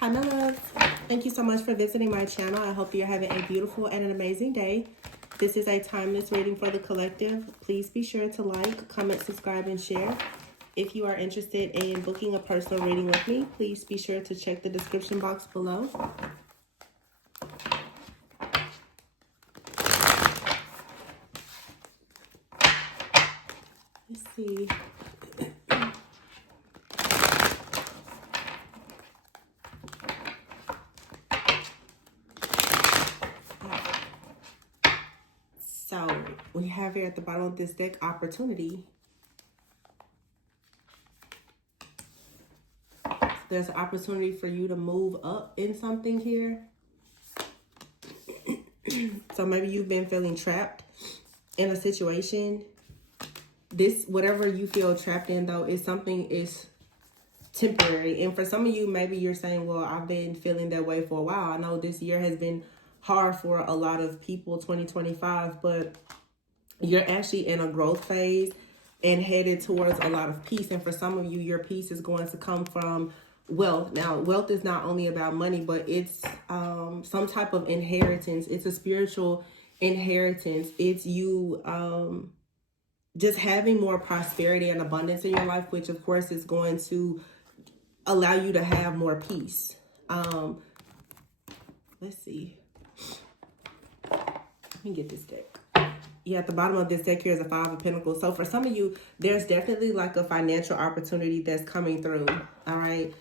Hi, my loves. Thank you so much for visiting my channel. I hope you're having a beautiful and an amazing day. This is a timeless reading for the collective. Please be sure to like, comment, subscribe, and share. If you are interested in booking a personal reading with me, please be sure to check the description box below. Let's see. So we have here at the bottom of this deck, opportunity. There's an opportunity for you to move up in something here. So maybe you've been feeling trapped in a situation. This, whatever you feel trapped in though, is something is temporary. And for some of you, maybe you're saying, well, I've been feeling that way for a while. I know this year has been hard for a lot of people, 2025, but you're actually in a growth phase and headed towards a lot of peace. And for some of you, your peace is going to come from wealth. Now, wealth is not only about money, but it's some type of inheritance. It's a spiritual inheritance. It's you just having more prosperity and abundance in your life, which of course is going to allow you to have more peace. Let's see. Let me get this deck. Yeah, at the bottom of this deck here is a Five of Pentacles. So for some of you, there's definitely like a financial opportunity that's coming through. All right.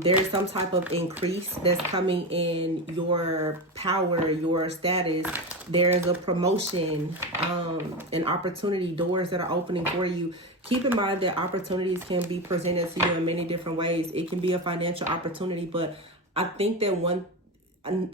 There's some type of increase that's coming in your power, your status. There's a promotion, an opportunity, doors that are opening for you. Keep in mind that opportunities can be presented to you in many different ways. It can be a financial opportunity, but I think that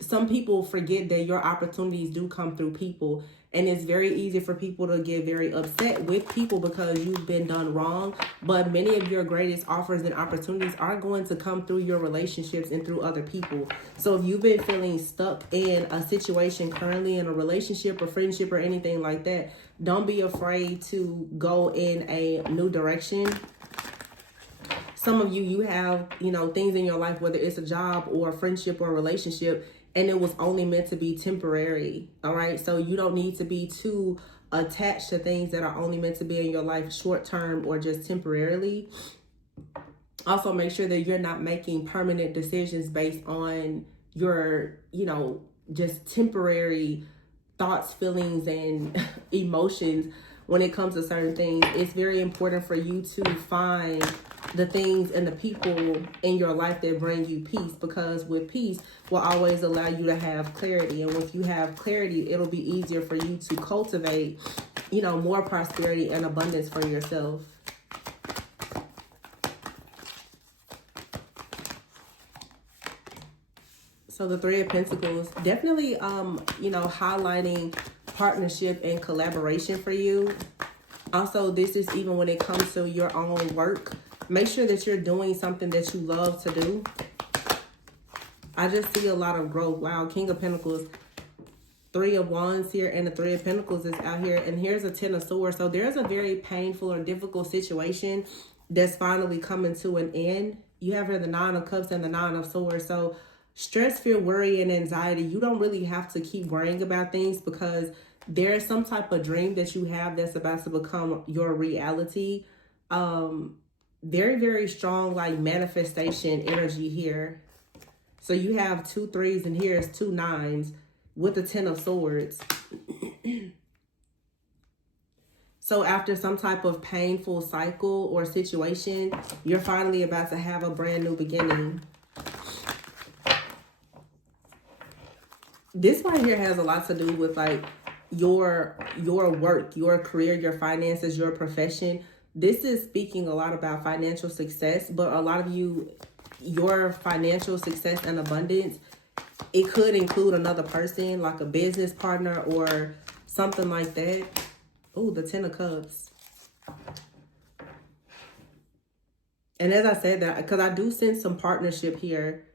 some people forget that your opportunities do come through people. And it's very easy for people to get very upset with people because you've been done wrong. But many of your greatest offers and opportunities are going to come through your relationships and through other people. So if you've been feeling stuck in a situation currently, in a relationship or friendship or anything like that, don't be afraid to go in a new direction. Some of you have, things in your life, whether it's a job or a friendship or a relationship, and it was only meant to be temporary. All right. So you don't need to be too attached to things that are only meant to be in your life short term or just temporarily. Also, make sure that you're not making permanent decisions based on your, just temporary thoughts, feelings, and emotions when it comes to certain things. It's very important for you to find the things and the people in your life that bring you peace, because with peace will always allow you to have clarity. And if you have clarity, it'll be easier for you to cultivate, more prosperity and abundance for yourself. So the Three of Pentacles, definitely, highlighting partnership and collaboration for you. Also, this is even when it comes to your own work. Make sure that you're doing something that you love to do. I just see a lot of growth. Wow, King of Pentacles, Three of Wands here, and the Three of Pentacles is out here. And here's a Ten of Swords. So there's a very painful or difficult situation that's finally coming to an end. You have here the Nine of Cups and the Nine of Swords. So stress, fear, worry, and anxiety, you don't really have to keep worrying about things, because there is some type of dream that you have that's about to become your reality. Very, very strong, like, manifestation energy here. So you have 2 3s, and here's 2 9s with the Ten of Swords. So after some type of painful cycle or situation, you're finally about to have a brand new beginning. This right here has a lot to do with like your work, your career, your finances, your profession. This is speaking a lot about financial success, but a lot of you, your financial success and abundance, it could include another person, like a business partner or something like that. Oh, the Ten of Cups. And as I said that, because I do sense some partnership here.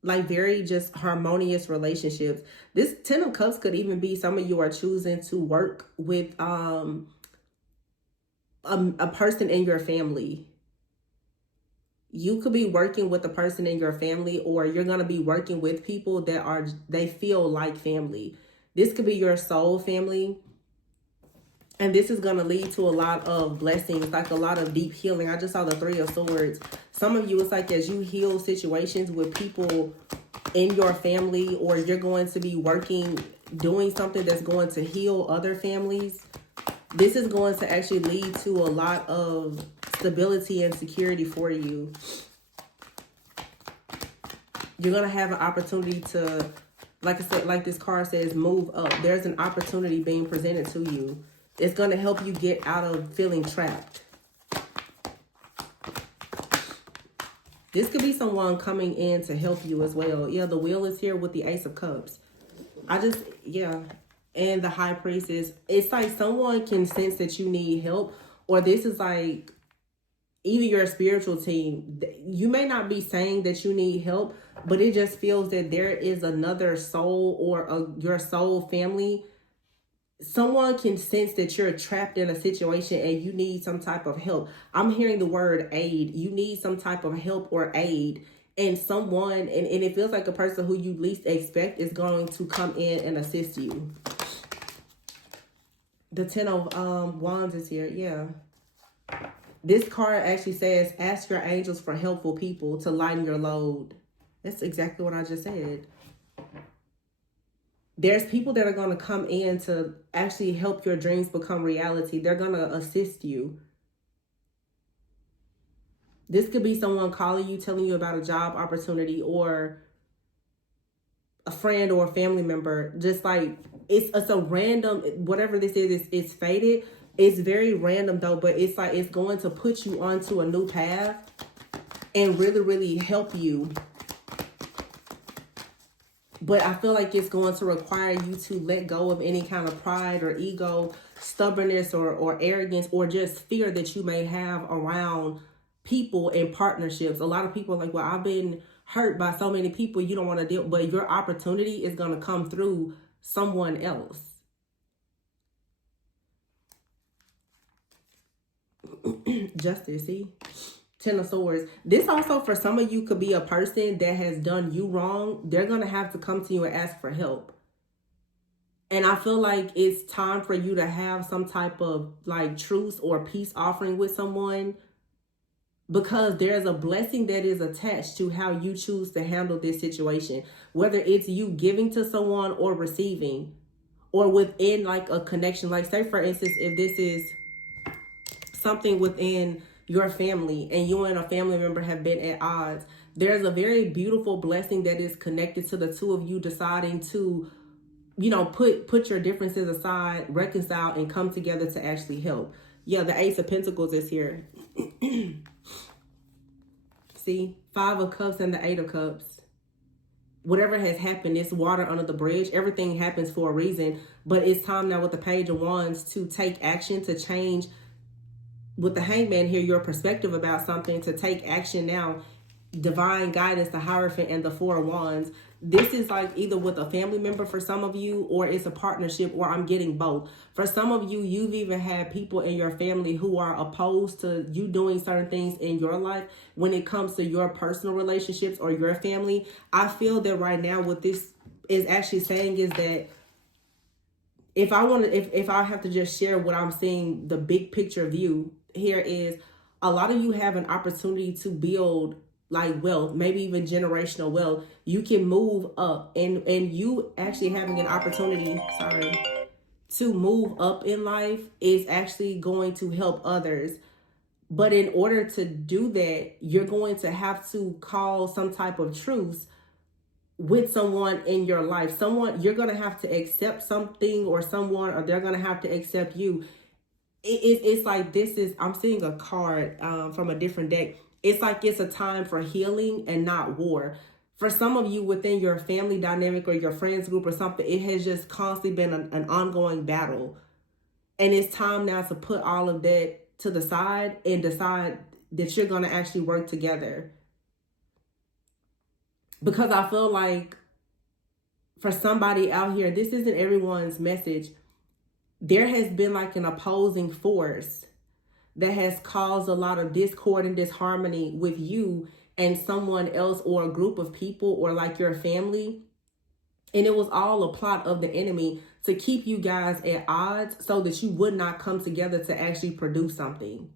Like very just harmonious relationships. This Ten of Cups could even be some of you are choosing to work with a person in your family. You could be working with a person in your family, or you're going to be working with people that they feel like family. This could be your soul family. And this is going to lead to a lot of blessings, like a lot of deep healing. I just saw the Three of Swords. Some of you, it's like as you heal situations with people in your family, or you're going to be working, doing something that's going to heal other families. This is going to actually lead to a lot of stability and security for you. You're going to have an opportunity to, like I said, like this card says, move up. There's an opportunity being presented to you. It's going to help you get out of feeling trapped. This could be someone coming in to help you as well. Yeah, the Wheel is here with the Ace of Cups. Yeah. And the High Priestess. It's like someone can sense that you need help. Or this is like, even your spiritual team. You may not be saying that you need help, but it just feels that there is another soul, or your soul family. Someone can sense that you're trapped in a situation and you need some type of help. I'm hearing the word aid. You need some type of help or aid. And someone, and it feels like a person who you least expect is going to come in and assist you. The Ten of Wands is here. Yeah. This card actually says, ask your angels for helpful people to lighten your load. That's exactly what I just said. There's people that are going to come in to actually help your dreams become reality. They're going to assist you. This could be someone calling you, telling you about a job opportunity, or a friend or a family member. Just like, it's a random, whatever this is, it's fated. It's very random though, but it's like it's going to put you onto a new path and really, really help you. But I feel like it's going to require you to let go of any kind of pride or ego, stubbornness or arrogance, or just fear that you may have around people and partnerships. A lot of people are like, well, I've been hurt by so many people, you don't want to deal. But your opportunity is going to come through someone else. Justice, see? Ten of Swords. This also, for some of you, could be a person that has done you wrong. They're going to have to come to you and ask for help. And I feel like it's time for you to have some type of like truce or peace offering with someone, because there's a blessing that is attached to how you choose to handle this situation. Whether it's you giving to someone or receiving, or within like a connection. Like say, for instance, if this is something within your family and you and a family member have been at odds, there's a very beautiful blessing that is connected to the two of you deciding to, you know, put your differences aside, reconcile, and come together to actually help. Yeah, the Ace of Pentacles is here. See, Five of Cups and the Eight of Cups. Whatever has happened, it's water under the bridge. Everything happens for a reason, but it's time now with the Page of Wands to take action, to change, with the Hangman here, your perspective about something, to take action now. Divine guidance, the Hierophant, and the Four of Wands. This is like either with a family member for some of you, or it's a partnership, or I'm getting both. For some of you, you've even had people in your family who are opposed to you doing certain things in your life when it comes to your personal relationships or your family. I feel that right now what this is actually saying is that if I have to just share what I'm seeing, the big picture view here is a lot of you have an opportunity to build like wealth, maybe even generational wealth. You can move up, and you actually having an opportunity, to move up in life is actually going to help others. But in order to do that, you're going to have to call some type of truce with someone in your life. Someone, you're going to have to accept something or someone, or they're going to have to accept you. It's like, this is, I'm seeing a card from a different deck. It's like it's a time for healing and not war. For some of you within your family dynamic or your friends group or something, it has just constantly been an ongoing battle. And it's time now to put all of that to the side and decide that you're going to actually work together. Because I feel like for somebody out here, this isn't everyone's message. There has been like an opposing force that has caused a lot of discord and disharmony with you and someone else, or a group of people, or like your family. And it was all a plot of the enemy to keep you guys at odds so that you would not come together to actually produce something.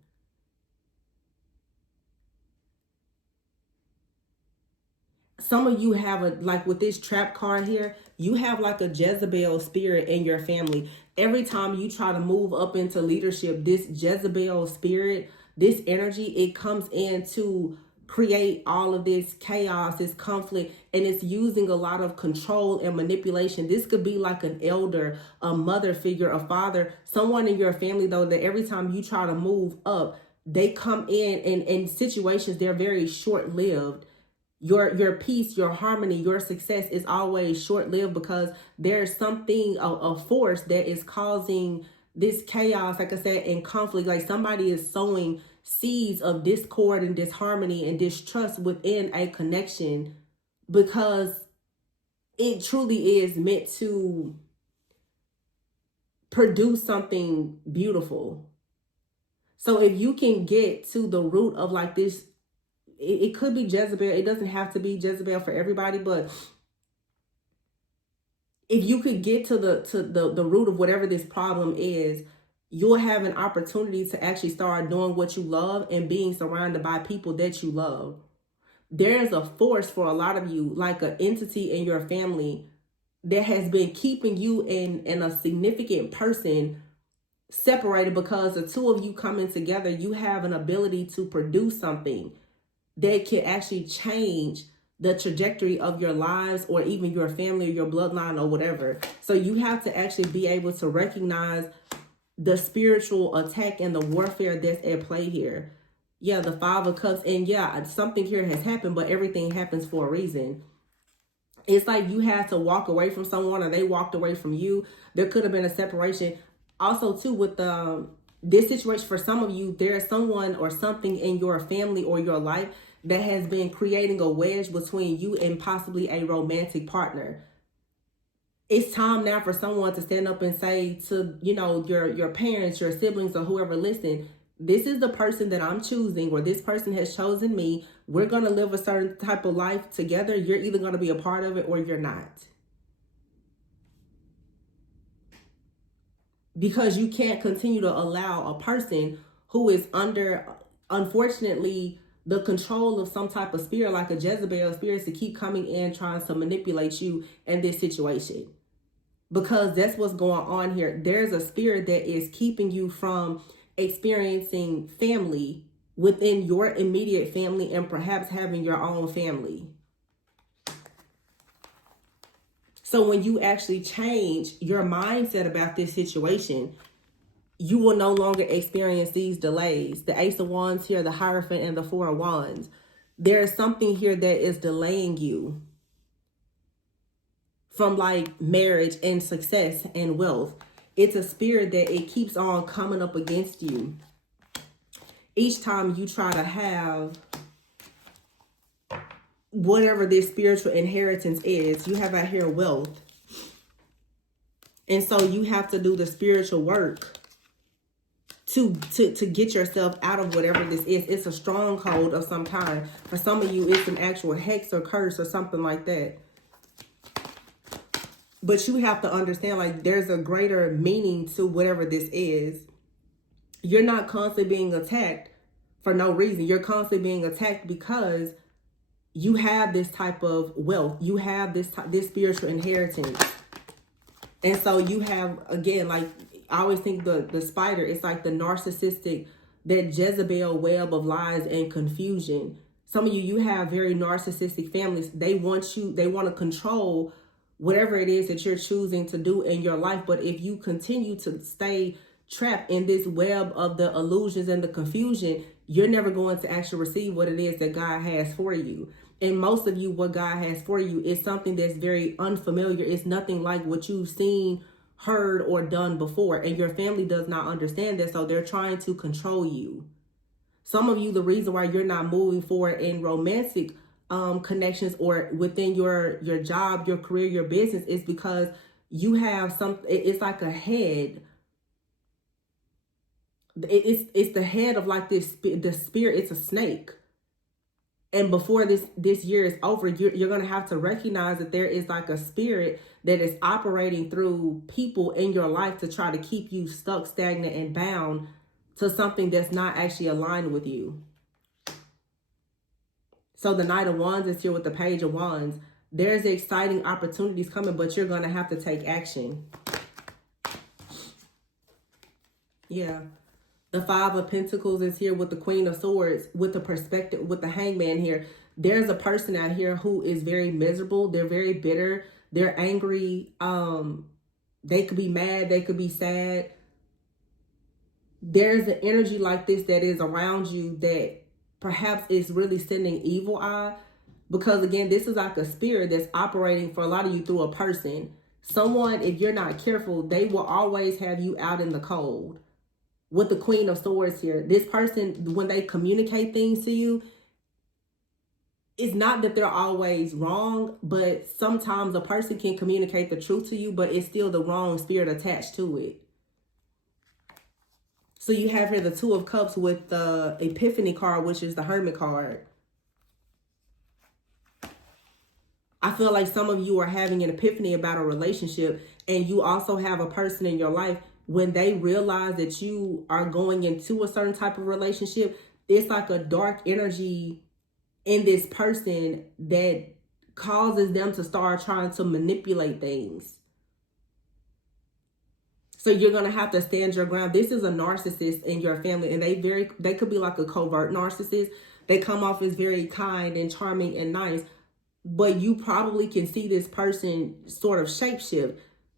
Some of you have like with this trap card here, you have like a Jezebel spirit in your family. Every time you try to move up into leadership, this Jezebel spirit, this energy, it comes in to create all of this chaos, this conflict, and it's using a lot of control and manipulation. This could be like an elder, a mother figure, a father, someone in your family though, that every time you try to move up, they come in situations, they're very short-lived. Your peace, your harmony, your success is always short-lived because there's something, a force that is causing this chaos, like I said, and conflict. Like somebody is sowing seeds of discord and disharmony and distrust within a connection because it truly is meant to produce something beautiful. So if you can get to the root of like this, it could be Jezebel. It doesn't have to be Jezebel for everybody, but if you could get to the root of whatever this problem is, you'll have an opportunity to actually start doing what you love and being surrounded by people that you love. There's a force for a lot of you, like an entity in your family that has been keeping you and a significant person separated, because the two of you coming together, you have an ability to produce something that can actually change the trajectory of your lives, or even your family or your bloodline or whatever. So you have to actually be able to recognize the spiritual attack and the warfare that's at play here. Yeah, the Five of Cups, and yeah, something here has happened, but everything happens for a reason. It's like you had to walk away from someone, or they walked away from you. There could have been a separation. Also, too, with this situation, for some of you, there's someone or something in your family or your life that has been creating a wedge between you and possibly a romantic partner. It's time now for someone to stand up and say to, your parents, your siblings, or whoever, listen, this is the person that I'm choosing, or this person has chosen me. We're going to live a certain type of life together. You're either going to be a part of it or you're not. Because you can't continue to allow a person who is under, unfortunately, the control of some type of spirit, like a Jezebel spirit, to keep coming in trying to manipulate you in this situation. Because that's what's going on here. There's a spirit that is keeping you from experiencing family within your immediate family, and perhaps having your own family. So when you actually change your mindset about this situation, you will no longer experience these delays. The Ace of Wands here, the Hierophant, and the Four of Wands. There is something here that is delaying you from like marriage and success and wealth. It's a spirit that it keeps on coming up against you. Each time you try to have whatever this spiritual inheritance is, you have out here wealth. And so you have to do the spiritual work to get yourself out of whatever this is. It's a stronghold of some kind. For some of you, it's an actual hex or curse or something like that. But you have to understand, like, there's a greater meaning to whatever this is. You're not constantly being attacked for no reason. You're constantly being attacked because you have this type of wealth. You have this spiritual inheritance. And so you have, again, like, I always think the spider, it's like the narcissistic, that Jezebel web of lies and confusion. Some of you have very narcissistic families. They want to control whatever it is that you're choosing to do in your life. But if you continue to stay trapped in this web of the illusions and the confusion, you're never going to actually receive what it is that God has for you. And most of you, what God has for you is something that's very unfamiliar. It's nothing like what you've seen, heard, or done before. And your family does not understand that, so they're trying to control you. Some of you, the reason why you're not moving forward in romantic connections or within your job, your career, your business, is because you have it's like a head It's the head of like this, the spirit. It's a snake. And before this year is over, you're going to have to recognize that there is like a spirit that is operating through people in your life to try to keep you stuck, stagnant, and bound to something that's not actually aligned with you. So the Knight of Wands is here with the Page of Wands. There's exciting opportunities coming, but you're going to have to take action. Yeah. The Five of Pentacles is here with the Queen of Swords, with the perspective, with the Hangman here. There's a person out here who is very miserable. They're very bitter. They're angry. They could be mad. They could be sad. There's an energy like this that is around you that perhaps is really sending evil eye. Because again, this is like a spirit that's operating for a lot of you through a person. Someone, if you're not careful, they will always have you out in the cold. With the Queen of Swords here, this person, when they communicate things to you, it's not that they're always wrong, but sometimes a person can communicate the truth to you, but it's still the wrong spirit attached to it. So you have here the Two of Cups with the Epiphany card, which is the Hermit card. I feel like some of you are having an epiphany about a relationship, and you also have a person in your life. When they realize that you are going into a certain type of relationship, it's like a dark energy in this person that causes them to start trying to manipulate things. So you're going to have to stand your ground. This is a narcissist in your family, and they could be like a covert narcissist. They come off as very kind and charming and nice, but you probably can see this person sort of shapeshift.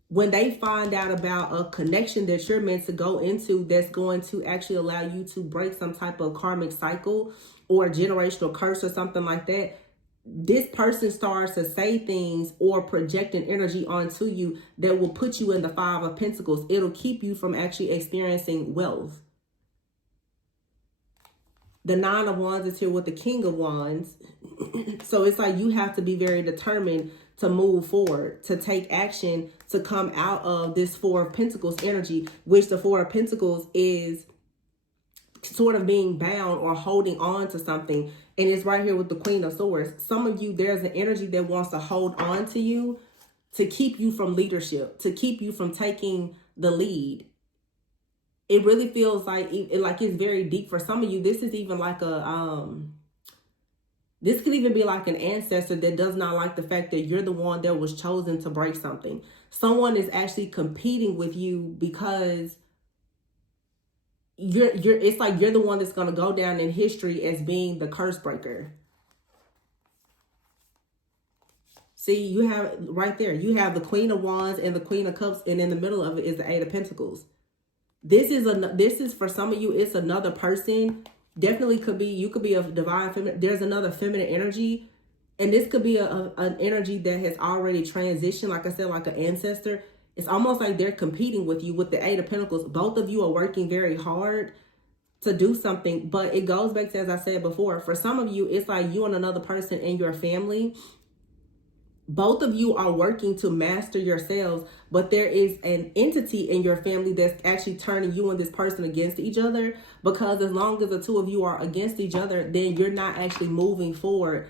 When they find out about a connection that you're meant to go into that's going to actually allow you to break some type of karmic cycle or generational curse or something like that, this person starts to say things or project an energy onto you that will put you in the Five of Pentacles. It'll keep you from actually experiencing wealth. The Nine of Wands is here with the King of Wands. So it's like you have to be very determined to move forward, to take action, to come out of this Four of Pentacles energy, which the Four of Pentacles is sort of being bound or holding on to something. And it's right here with the Queen of Swords. Some of you, there's an energy that wants to hold on to you to keep you from leadership, to keep you from taking the lead. It really feels like it's very deep for some of you. This is even like this could even be like an ancestor that does not like the fact that you're the one that was chosen to break something. Someone is actually competing with you because it's like you're the one that's going to go down in history as being the curse breaker. See, you have right there, you have the Queen of Wands and the Queen of Cups, and in the middle of it is the Eight of Pentacles. This is for some of you, it's another person. Definitely could be, you could be a divine feminine. There's another feminine energy. And this could be an energy that has already transitioned, like I said, like an ancestor. It's almost like they're competing with you with the Eight of Pentacles. Both of you are working very hard to do something. But it goes back to, as I said before, for some of you, it's like you and another person in your family. Both of you are working to master yourselves, but there is an entity in your family that's actually turning you and this person against each other, because as long as the two of you are against each other, then you're not actually moving forward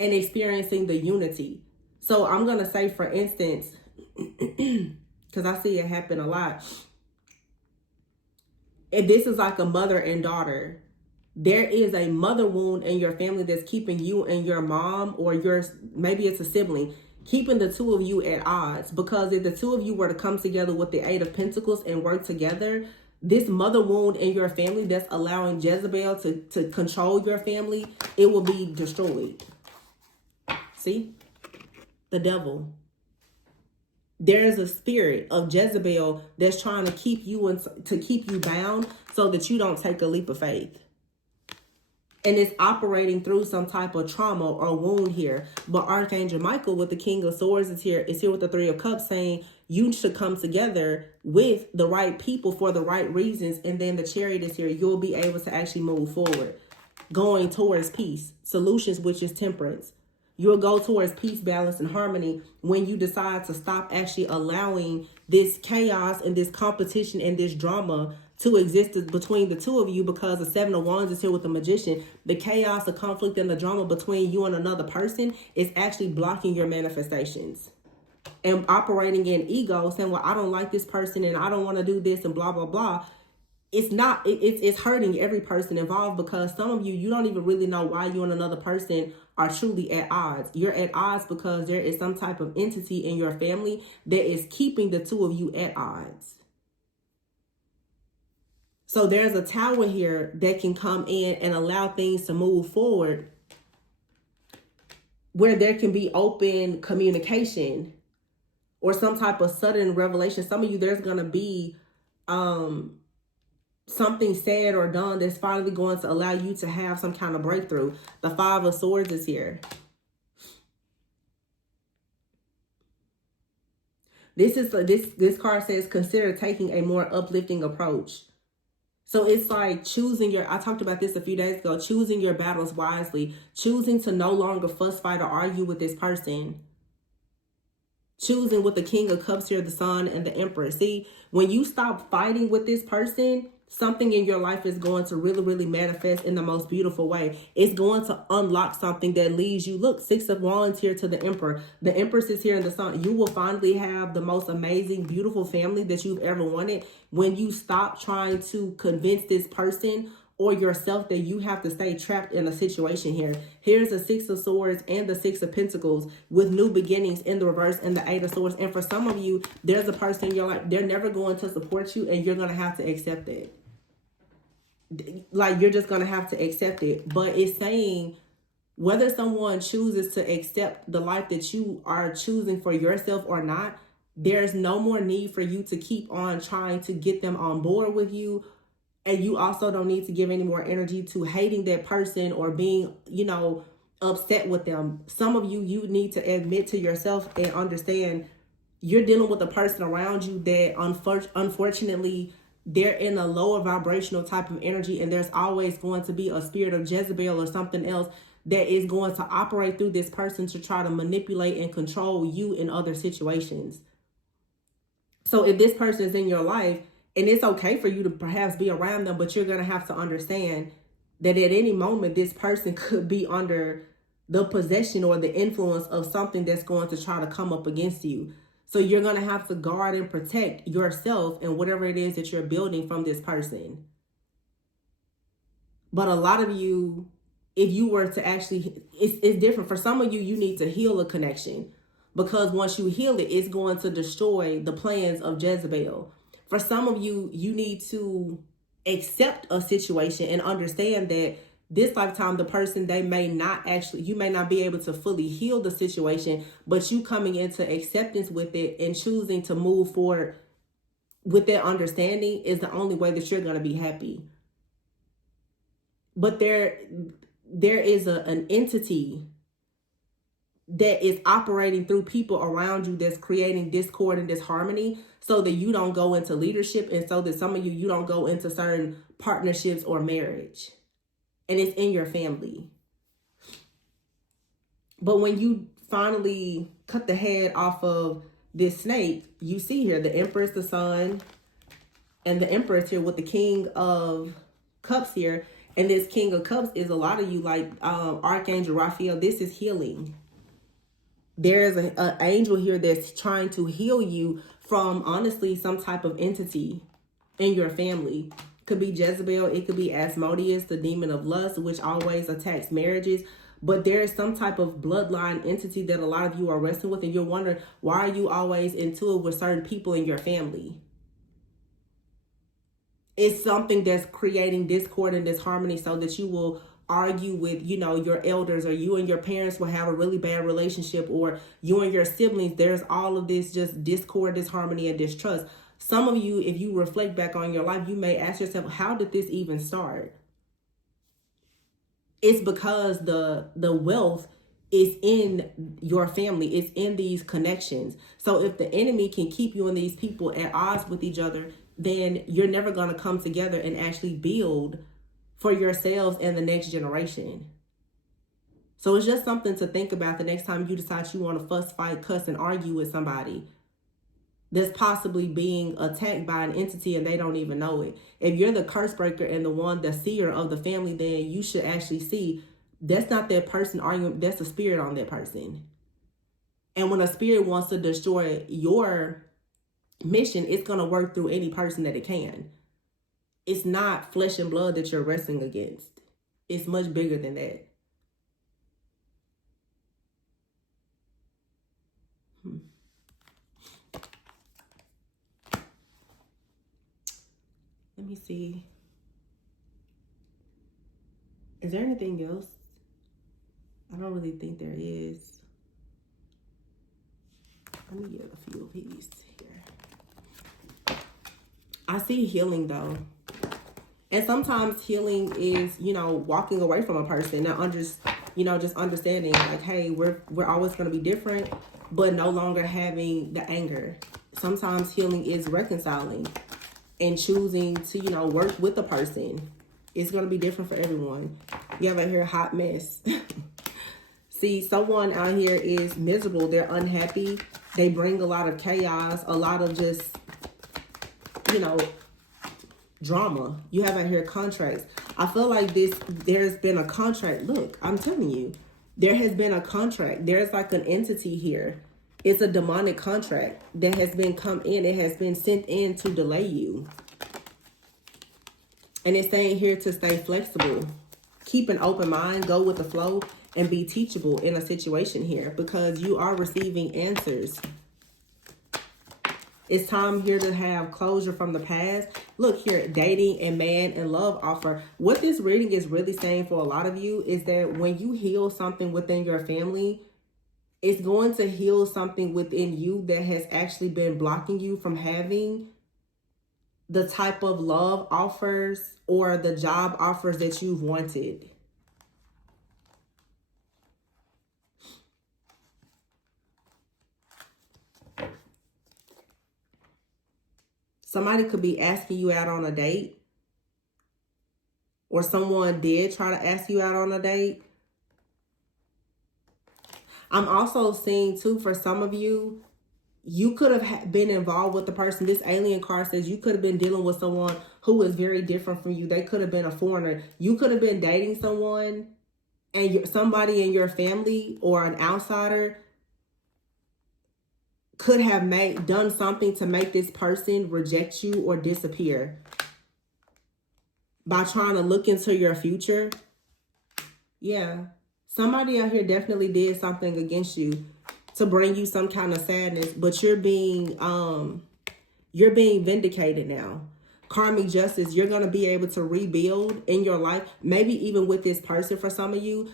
and experiencing the unity. So I'm going to say, for instance, because I see it happen a lot, if this is like a mother and daughter, there is a mother wound in your family that's keeping you and your mom, or maybe it's a sibling, keeping the two of you at odds. Because if the two of you were to come together with the Eight of Pentacles and work together, this mother wound in your family that's allowing Jezebel to control your family, it will be destroyed. See? The devil. There's a spirit of Jezebel that's trying to keep you bound so that you don't take a leap of faith. And it's operating through some type of trauma or wound here. But Archangel Michael with the King of Swords is here with the Three of Cups, saying you should come together with the right people for the right reasons. And then the Chariot is here. You'll be able to actually move forward, going towards peace, solutions, which is temperance. You'll go towards peace, balance, and harmony when you decide to stop actually allowing this chaos and this competition and this drama to exist between the two of you, because the Seven of Wands is here with the Magician. The chaos, the conflict, and the drama between you and another person is actually blocking your manifestations. And operating in ego, saying, well, I don't like this person and I don't want to do this and blah, blah, blah. It's not, it's hurting every person involved, because some of you don't even really know why you and another person are truly at odds. You're at odds because there is some type of entity in your family that is keeping the two of you at odds. So there's a tower here that can come in and allow things to move forward, where there can be open communication or some type of sudden revelation. Some of you, there's going to be something said or done that's finally going to allow you to have some kind of breakthrough. The Five of Swords is here. This card says, consider taking a more uplifting approach. So it's like choosing I talked about this a few days ago, choosing your battles wisely, choosing to no longer fuss, fight, or argue with this person. Choosing with the King of Cups here, the Sun, and the Emperor. See, when you stop fighting with this person, something in your life is going to really, really manifest in the most beautiful way. It's going to unlock something that leads you. Look, Six of Wands here to the Emperor. The Empress is here in the Sun. You will finally have the most amazing, beautiful family that you've ever wanted when you stop trying to convince this person or yourself that you have to stay trapped in a situation here. Here's the Six of Swords and the Six of Pentacles with new beginnings in the reverse and the Eight of Swords. And for some of you, there's a person in your life, they're never going to support you, and you're going to have to accept it. Like, you're just going to have to accept it. But it's saying whether someone chooses to accept the life that you are choosing for yourself or not, there's no more need for you to keep on trying to get them on board with you. And you also don't need to give any more energy to hating that person or being, upset with them. Some of you need to admit to yourself and understand you're dealing with a person around you that unfortunately they're in a lower vibrational type of energy, and there's always going to be a spirit of Jezebel or something else that is going to operate through this person to try to manipulate and control you in other situations. So if this person is in your life, and it's okay for you to perhaps be around them, but you're going to have to understand that at any moment, this person could be under the possession or the influence of something that's going to try to come up against you. So you're going to have to guard and protect yourself and whatever it is that you're building from this person. But a lot of you, if you were to actually, it's different. For some of you, you need to heal a connection, because once you heal it, it's going to destroy the plans of Jezebel. For some of you, you need to accept a situation and understand that this lifetime, the person, you may not be able to fully heal the situation, but you coming into acceptance with it and choosing to move forward with that understanding is the only way that you're going to be happy. But there is an entity that is operating through people around you that's creating discord and disharmony, so that you don't go into leadership, and so that some of you don't go into certain partnerships or marriage. And it's in your family. But when you finally cut the head off of this snake, you see here the Empress, the Sun, and the Empress here with the King of Cups here. And this King of Cups is a lot of you, like Archangel Raphael. This is healing. There's an angel here that's trying to heal you from, honestly, some type of entity in your family. Could be Jezebel. It could be Asmodeus, the demon of lust, which always attacks marriages. But there is some type of bloodline entity that a lot of you are wrestling with, and you're wondering, why are you always into it with certain people in your family? It's something that's creating discord and disharmony, so that you will argue with, your elders, or you and your parents will have a really bad relationship, or you and your siblings, there's all of this just discord, disharmony, and distrust. Some of you, if you reflect back on your life, you may ask yourself, how did this even start? It's because the wealth is in your family. It's in these connections. So if the enemy can keep you and these people at odds with each other, then you're never going to come together and actually build for yourselves and the next generation. So it's just something to think about the next time you decide you want to fuss, fight, cuss, and argue with somebody. that's possibly being attacked by an entity and they don't even know it. If you're the curse breaker and the one, the seer of the family, then you should actually see that's not that person arguing, that's a spirit on that person. And when a spirit wants to destroy your mission, it's going to work through any person that it can. It's not flesh and blood that you're wrestling against. It's much bigger than that. Let me see. Is there anything else? I don't really think there is. Let me get a few of these here. I see healing though. And sometimes healing is, you know, walking away from a person. Now, just understanding like, hey, we're always going to be different, but no longer having the anger. Sometimes healing is reconciling and choosing to, you know, work with the person. It's going to be different for everyone. You have out here a hot mess. See, someone out here is miserable. They're unhappy. They bring a lot of chaos, a lot of just, you know, drama. You have out here contracts. I feel like there's been a contract. Look, I'm telling you, there has been a contract. There's like an entity here. It's a demonic contract that has been come in. It has been sent in to delay you. And it's saying here to stay flexible. Keep an open mind, go with the flow, and be teachable in a situation here because you are receiving answers. It's time here to have closure from the past. Look here, dating and man and love offer. What this reading is really saying for a lot of you is that when you heal something within your family, it's going to heal something within you that has actually been blocking you from having the type of love offers or the job offers that you've wanted. Somebody could be asking you out on a date, or someone did try to ask you out on a date. I'm also seeing too, for some of you, you could have been involved with the person. This alien card says you could have been dealing with someone who is very different from you. They could have been a foreigner. You could have been dating someone and somebody in your family or an outsider could have done something to make this person reject you or disappear by trying to look into your future. Yeah. Somebody out here definitely did something against you to bring you some kind of sadness, but you're being vindicated now. Karmic justice, you're going to be able to rebuild in your life, maybe even with this person. For some of you,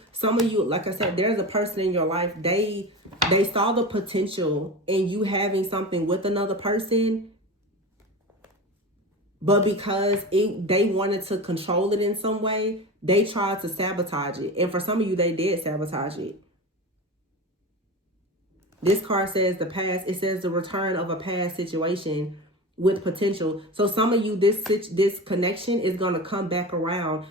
like I said, there's a person in your life, they saw the potential in you having something with another person, but because they wanted to control it in some way, they tried to sabotage it. And for some of you, they did sabotage it. This card says the past. It says the return of a past situation with potential. So some of you, this connection is going to come back around.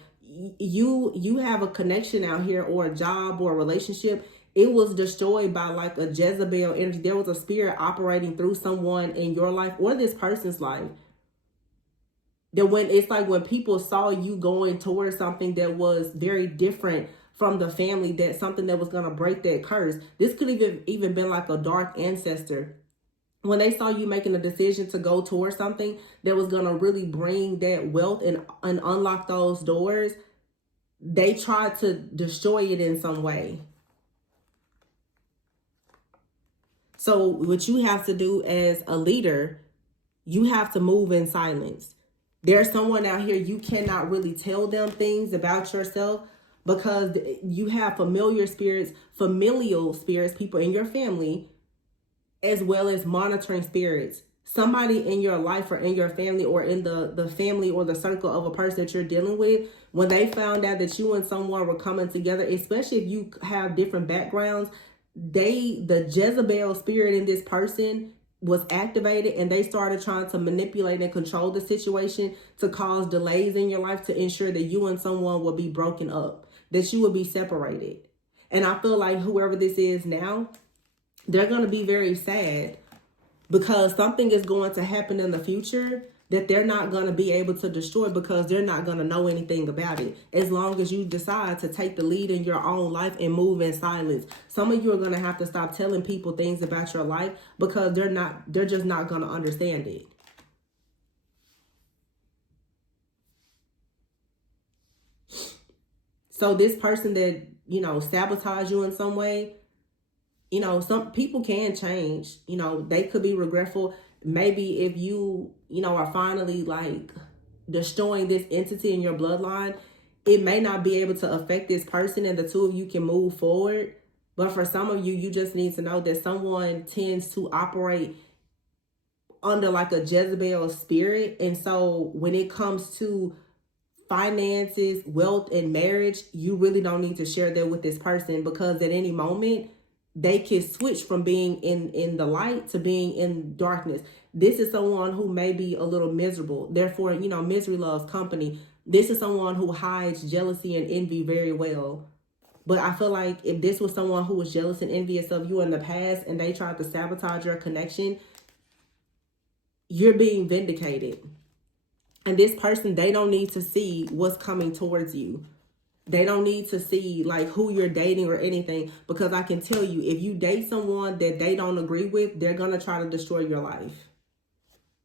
You have a connection out here, or a job or a relationship. It was destroyed by like a Jezebel energy. There was a spirit operating through someone in your life or this person's life. That when people saw you going towards something that was very different from the family, that something that was going to break that curse. This could even been like a dark ancestor. When they saw you making a decision to go towards something that was going to really bring that wealth and unlock those doors, they tried to destroy it in some way. So what you have to do as a leader, you have to move in silence. There's someone out here, you cannot really tell them things about yourself because you have familial spirits, people in your family, as well as monitoring spirits. Somebody in your life or in your family or in the family or the circle of a person that you're dealing with, when they found out that you and someone were coming together, especially if you have different backgrounds, the Jezebel spirit in this person was activated, and they started trying to manipulate and control the situation to cause delays in your life, to ensure that you and someone will be broken up, that you will be separated. And I feel like whoever this is now, they're going to be very sad because something is going to happen in the future that they're not going to be able to destroy because they're not going to know anything about it. As long as you decide to take the lead in your own life and move in silence. Some of you are going to have to stop telling people things about your life because they're just not going to understand it. So this person that, you know, sabotage you in some way, you know, some people can change. You know, they could be regretful. Maybe if you know, are finally like destroying this entity in your bloodline, it may not be able to affect this person and the two of you can move forward. But for some of you, you just need to know that someone tends to operate under like a Jezebel'S spirit. And so when it comes to finances, wealth, and marriage, you really don't need to share that with this person, because at any moment they can switch from being in the light to being in darkness. This is someone who may be a little miserable. Therefore, you know, misery loves company. This is someone who hides jealousy and envy very well. But I feel like if this was someone who was jealous and envious of you in the past and they tried to sabotage your connection, you're being vindicated. And this person, they don't need to see what's coming towards you. They don't need to see like who you're dating or anything, because I can tell you, if you date someone that they don't agree with, they're going to try to destroy your life.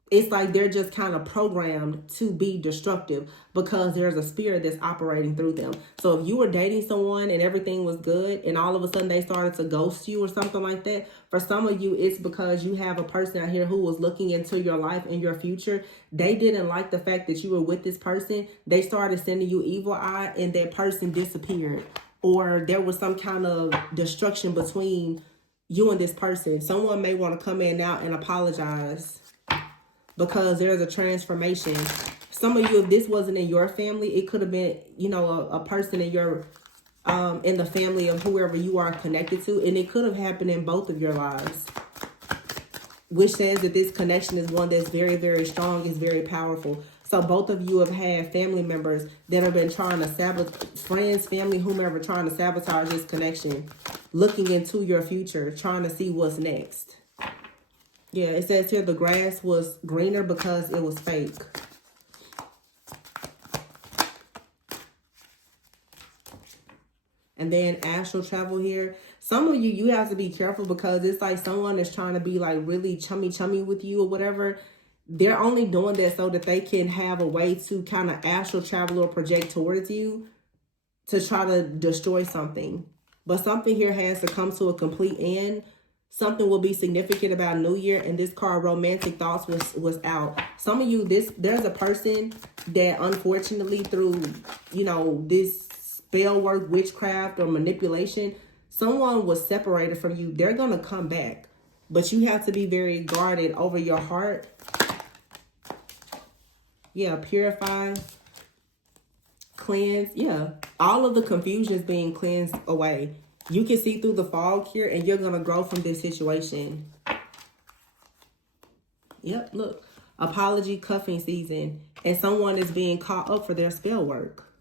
It's like they're just kind of programmed to be destructive because there's a spirit that's operating through them. So if you were dating someone and everything was good and all of a sudden they started to ghost you or something like that, for some of you, it's because you have a person out here who was looking into your life and your future. They didn't like the fact that you were with this person. They started sending you evil eye and that person disappeared. Or there was some kind of destruction between you and this person. Someone may want to come in now and apologize, because there's a transformation. Some of you, if this wasn't in your family, it could have been, you know, a person in your, in the family of whoever you are connected to. And it could have happened in both of your lives. Which says that this connection is one that's very, very strong, is very powerful. So both of you have had family members that have been trying to sabotage, friends, family, whomever, trying to sabotage this connection. Looking into your future, trying to see what's next. Yeah, it says here the grass was greener because it was fake. And then astral travel here. Some of you, you have to be careful because it's like someone is trying to be like really chummy with you or whatever. They're only doing that so that they can have a way to kind of astral travel or project towards you to try to destroy something. But something here has to come to a complete end. Something will be significant about New Year, and this card, Romantic Thoughts, was out. Some of you, there's a person that unfortunately through, you know, this spell work, witchcraft, or manipulation, someone was separated from you. They're going to come back, but you have to be very guarded over your heart. Yeah, purify, cleanse. Yeah, all of the confusion is being cleansed away. You can see through the fog here, and you're going to grow from this situation. Yep, look. Apology cuffing season. And someone is being caught up for their spell work.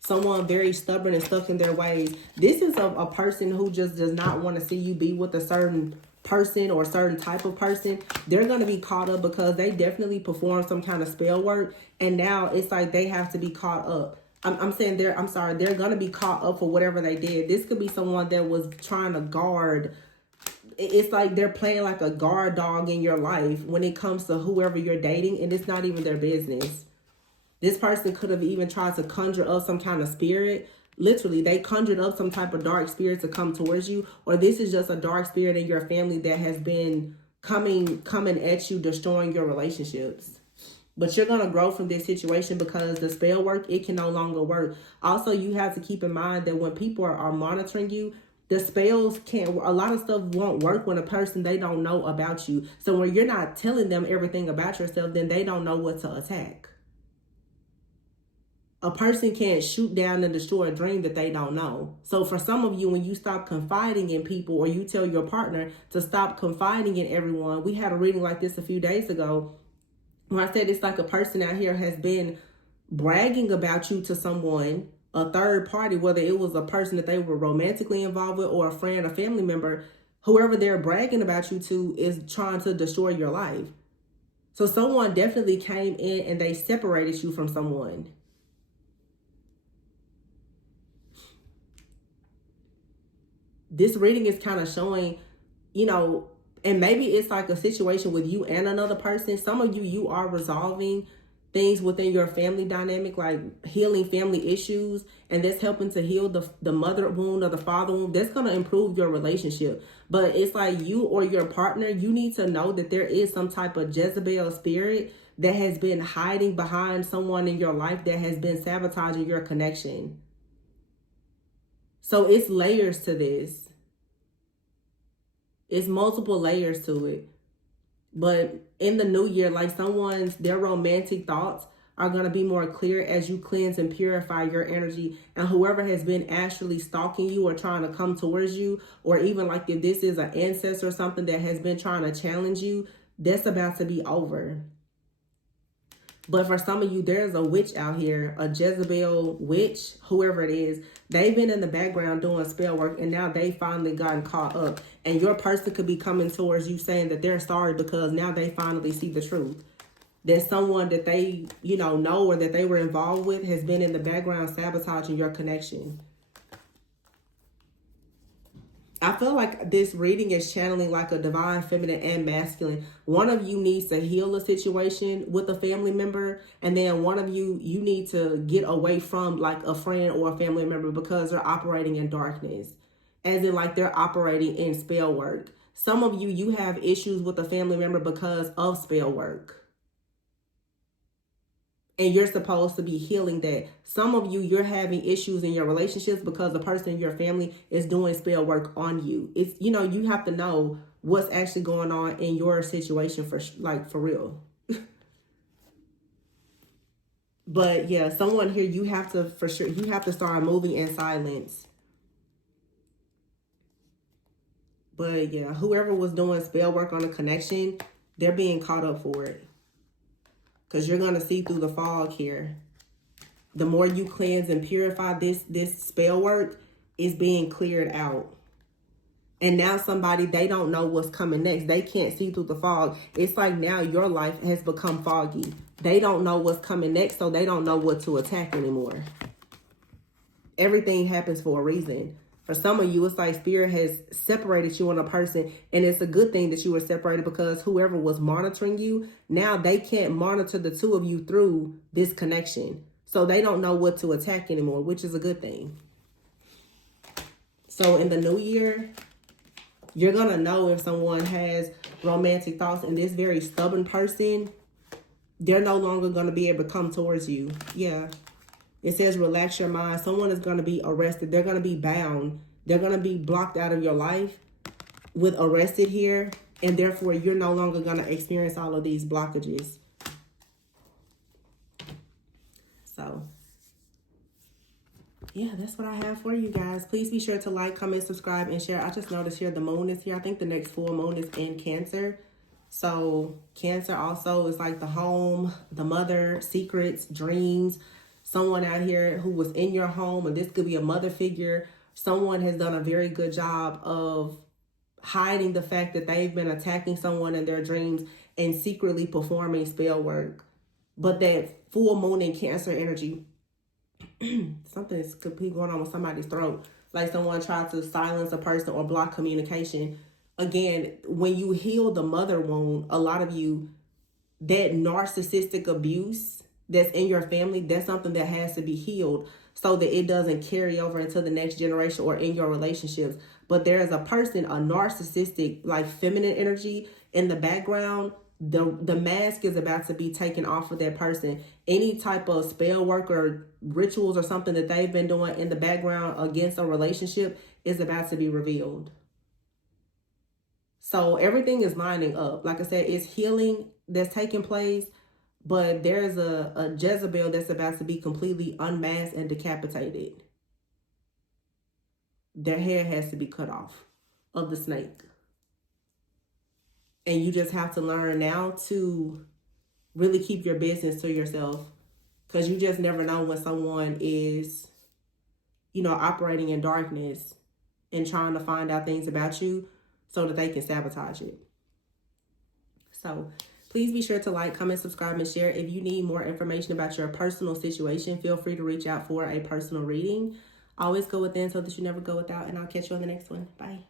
Someone very stubborn and stuck in their ways. This is a person who just does not want to see you be with a certain person or a certain type of person. They're going to be caught up because they definitely performed some kind of spell work. And now it's like they have to be caught up. They're going to be caught up for whatever they did. This could be someone that was trying to guard. It's like they're playing like a guard dog in your life when it comes to whoever you're dating, and it's not even their business. This person could have even tried to conjure up some kind of spirit. Literally, they conjured up some type of dark spirit to come towards you, or this is just a dark spirit in your family that has been coming at you, destroying your relationships. But you're going to grow from this situation because the spell work, it can no longer work. Also, you have to keep in mind that when people are monitoring you, the spells can't, a lot of stuff won't work when a person, they don't know about you. So when you're not telling them everything about yourself, then they don't know what to attack. A person can't shoot down and destroy a dream that they don't know. So for some of you, when you stop confiding in people, or you tell your partner to stop confiding in everyone, we had a reading like this a few days ago, when I said it's like a person out here has been bragging about you to someone, a third party, whether it was a person that they were romantically involved with or a friend, a family member. Whoever they're bragging about you to is trying to destroy your life. So someone definitely came in and they separated you from someone. This reading is kind of showing, you know, and maybe it's like a situation with you and another person. Some of you, you are resolving things within your family dynamic, like healing family issues, and that's helping to heal the mother wound or the father wound. That's going to improve your relationship. But it's like you or your partner, you need to know that there is some type of Jezebel spirit that has been hiding behind someone in your life that has been sabotaging your connection. So it's layers to this. It's multiple layers to it. But in the new year, like their romantic thoughts are going to be more clear as you cleanse and purify your energy. And whoever has been actually stalking you or trying to come towards you, or even like if this is an ancestor or something that has been trying to challenge you, that's about to be over. But for some of you, there's a witch out here, a Jezebel witch, whoever it is. They've been in the background doing spell work, and now they finally gotten caught up. And your person could be coming towards you saying that they're sorry because now they finally see the truth. That someone that they, know or that they were involved with has been in the background sabotaging your connection. I feel like this reading is channeling like a divine feminine and masculine. One of you needs to heal a situation with a family member, and then one of you need to get away from like a friend or a family member because they're operating in darkness, as in like they're operating in spell work. Some of you have issues with a family member because of spell work. And you're supposed to be healing that. Some of you, you're having issues in your relationships because the person in your family is doing spell work on you. It's, you have to know what's actually going on in your situation for real. But yeah, someone here, you have to start moving in silence. But yeah, whoever was doing spell work on a connection, they're being caught up for it. Because you're going to see through the fog here. The more you cleanse and purify this spell work, is being cleared out. And now they don't know what's coming next. They can't see through the fog. It's like now your life has become foggy. They don't know what's coming next, so they don't know what to attack anymore. Everything happens for a reason. For some of you, it's like spirit has separated you and a person, and it's a good thing that you were separated because whoever was monitoring you, now they can't monitor the two of you through this connection. So they don't know what to attack anymore, which is a good thing. So in the new year, you're going to know if someone has romantic thoughts, and this very stubborn person, they're no longer going to be able to come towards you. Yeah. It says relax your mind. Someone is going to be arrested. They're going to be bound. They're going to be blocked out of your life with arrested here. And therefore, you're no longer going to experience all of these blockages. So, yeah, that's what I have for you guys. Please be sure to like, comment, subscribe, and share. I just noticed here the moon is here. I think the next full moon is in Cancer. So, Cancer also is like the home, the mother, secrets, dreams. Someone out here who was in your home, or this could be a mother figure. Someone has done a very good job of hiding the fact that they've been attacking someone in their dreams and secretly performing spell work. But that full moon in Cancer energy, something could be going on with somebody's throat. Like someone tried to silence a person or block communication. Again, when you heal the mother wound, a lot of you, that narcissistic abuse that's in your family, that's something that has to be healed so that it doesn't carry over into the next generation or in your relationships. But there is a person, a narcissistic, like feminine energy in the background. The mask is about to be taken off of that person. Any type of spell work or rituals or something that they've been doing in the background against a relationship is about to be revealed. So everything is lining up. Like I said, it's healing that's taking place. But there's a Jezebel that's about to be completely unmasked and decapitated. Their hair has to be cut off of the snake. And you just have to learn now to really keep your business to yourself. Because you just never know when someone is, operating in darkness and trying to find out things about you. so that they can sabotage it. So please be sure to like, comment, subscribe, and share. If you need more information about your personal situation, feel free to reach out for a personal reading. Always go within so that you never go without, and I'll catch you on the next one. Bye.